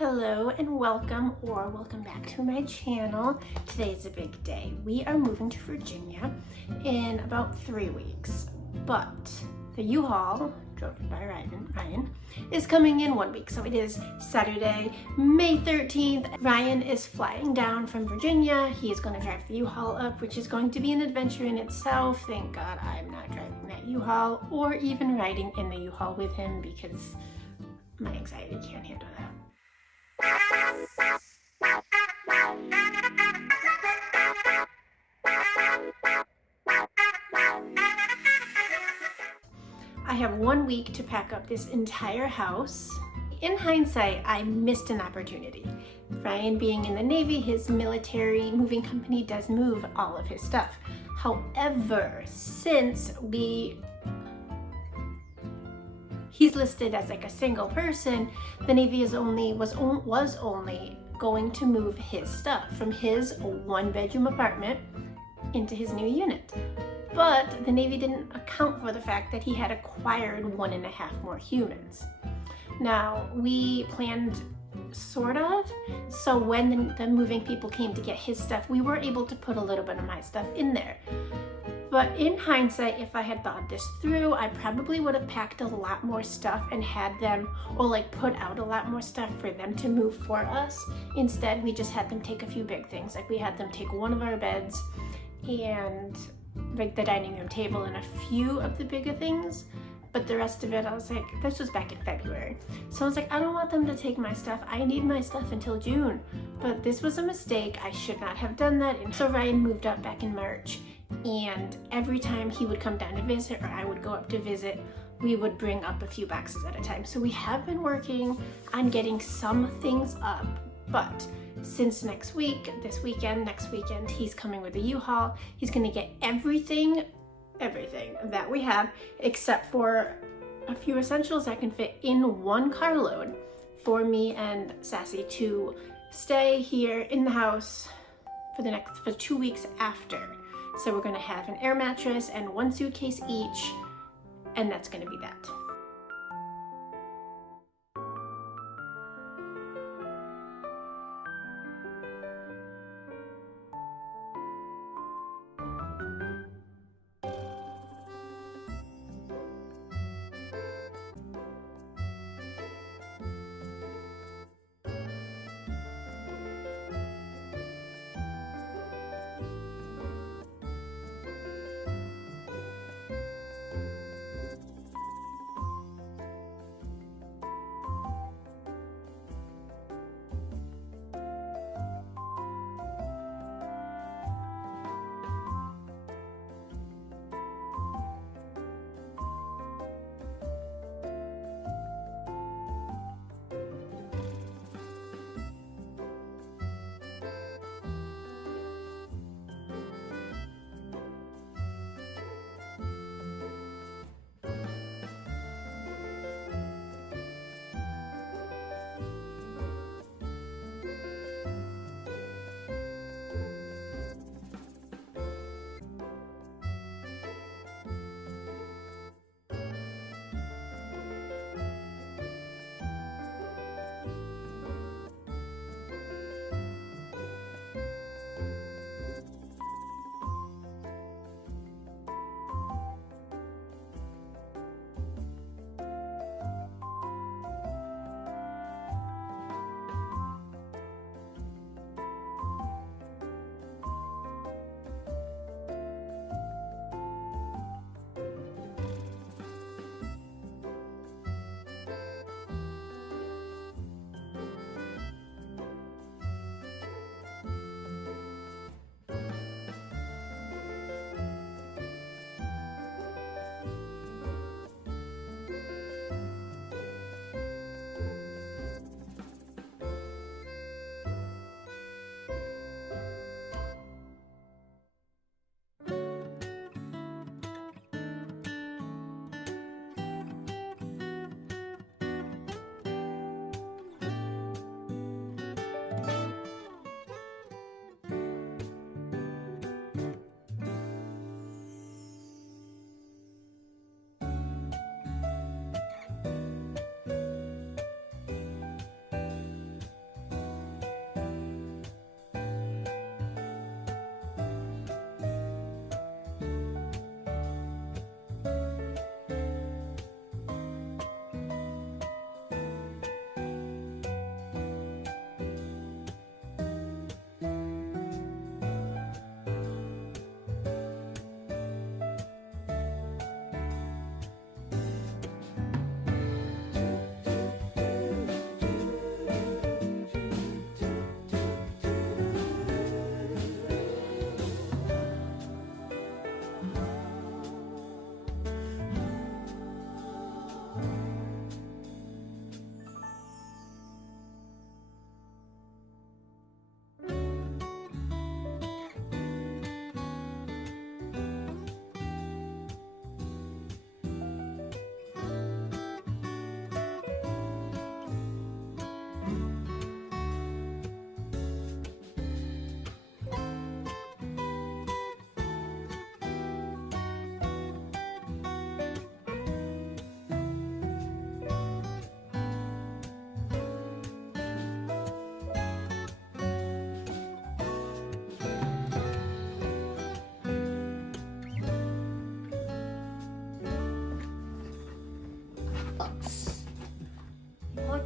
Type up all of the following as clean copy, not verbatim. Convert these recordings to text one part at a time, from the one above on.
Hello and welcome back to my channel. Today is a big day. We are moving to Virginia in about 3 weeks, but the U-Haul, driven by Ryan, is coming in 1 week. So it is Saturday, May 13th. Ryan is flying down from Virginia. He is going to drive the U-Haul up, which is going to be an adventure in itself. Thank God I'm not driving that U-Haul or even riding in the U-Haul with him because my anxiety can't handle that. I have 1 week to pack up this entire house. In hindsight, I missed an opportunity. Ryan being in the Navy, his military moving company does move all of his stuff. However, since he's listed as like a single person, the Navy was only going to move his stuff from his 1-bedroom apartment into his new unit. But the Navy didn't account for the fact that he had acquired 1.5 more humans. Now, we planned sort of, so when the moving people came to get his stuff, we were able to put a little bit of my stuff in there. But in hindsight, if I had thought this through, I probably would have packed a lot more stuff and had them, or like put out a lot more stuff for them to move for us. Instead, we just had them take a few big things. Like we had them take one of our beds and like the dining room table and a few of the bigger things. But the rest of it, I was like, this was back in February. So I was like, I don't want them to take my stuff. I need my stuff until June. But this was a mistake. I should not have done that. And so Ryan moved up back in March. And every time he would come down to visit or I would go up to visit, we would bring up a few boxes at a time. So we have been working on getting some things up, but since next weekend, he's coming with a U-Haul. He's gonna get everything that we have except for a few essentials that can fit in one carload for me and Sassy to stay here in the house for 2 weeks after. So we're gonna have an air mattress and 1 suitcase each, and that's gonna be that.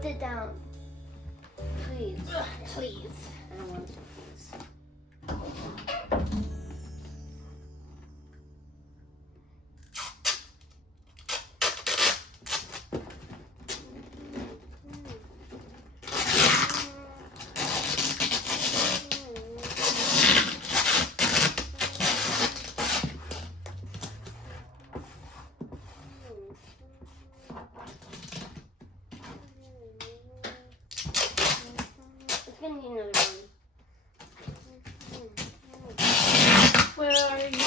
it down. Please. Please. I don't want to. It's gonna need another one. Where are you?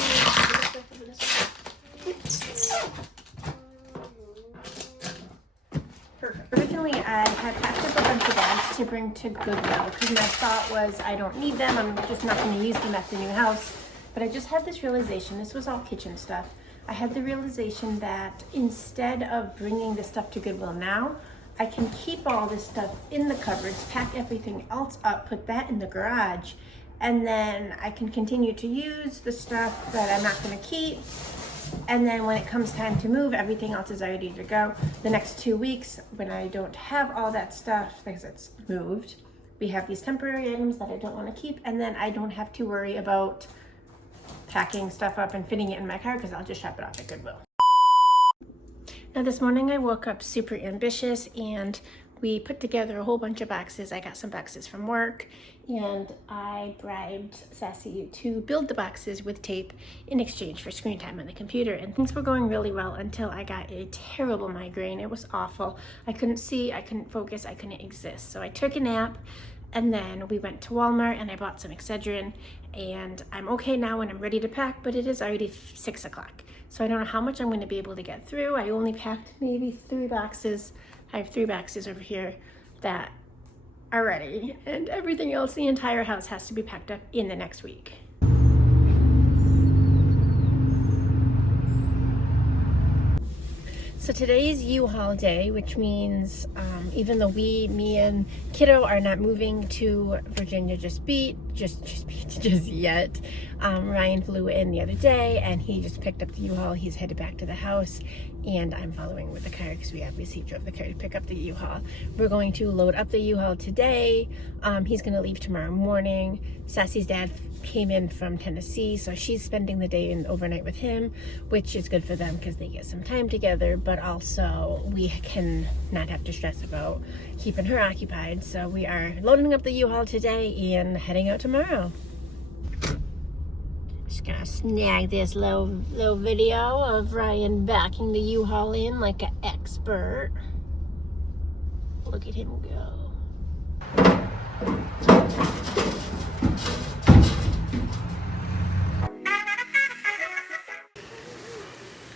Perfect. Originally, I had packed up a bunch of bags to bring to Goodwill because my thought was I don't need them. I'm just not going to use them at the new house. But I just had this realization. This was all kitchen stuff. I had the realization that instead of bringing the stuff to Goodwill now, I can keep all this stuff in the cupboards, pack everything else up, put that in the garage, and then I can continue to use the stuff that I'm not going to keep. And then when it comes time to move, everything else is ready to go. The next 2 weeks, when I don't have all that stuff because it's moved, we have these temporary items that I don't want to keep, and then I don't have to worry about packing stuff up and fitting it in my car because I'll just shop it off at Goodwill. Now this morning I woke up super ambitious and we put together a whole bunch of boxes. I got some boxes from work and I bribed Sassy to build the boxes with tape in exchange for screen time on the computer, and things were going really well until I got a terrible migraine. It was awful. I couldn't see, I couldn't focus, I couldn't exist. So I took a nap and then we went to Walmart and I bought some Excedrin, and I'm okay now and I'm ready to pack, but it is already 6 o'clock. So I don't know how much I'm going to be able to get through. I only packed maybe 3 boxes. I have 3 boxes over here that are ready, and everything else, the entire house has to be packed up in the next week. So today is U-Haul day, which means even though me and kiddo are not moving to Virginia just yet, Ryan flew in the other day and he just picked up the U-Haul. He's headed back to the house and I'm following with the car because we obviously drove the car to pick up the U-Haul. We're going to load up the U-Haul today. He's going to leave tomorrow morning. Sassy's dad came in from Tennessee, so she's spending the day and overnight with him, which is good for them because they get some time together, but also we can not have to stress about keeping her occupied. So we are loading up the U-Haul today and heading out tomorrow. Just gonna snag this little video of Ryan backing the U-Haul in like an expert. Look at him go.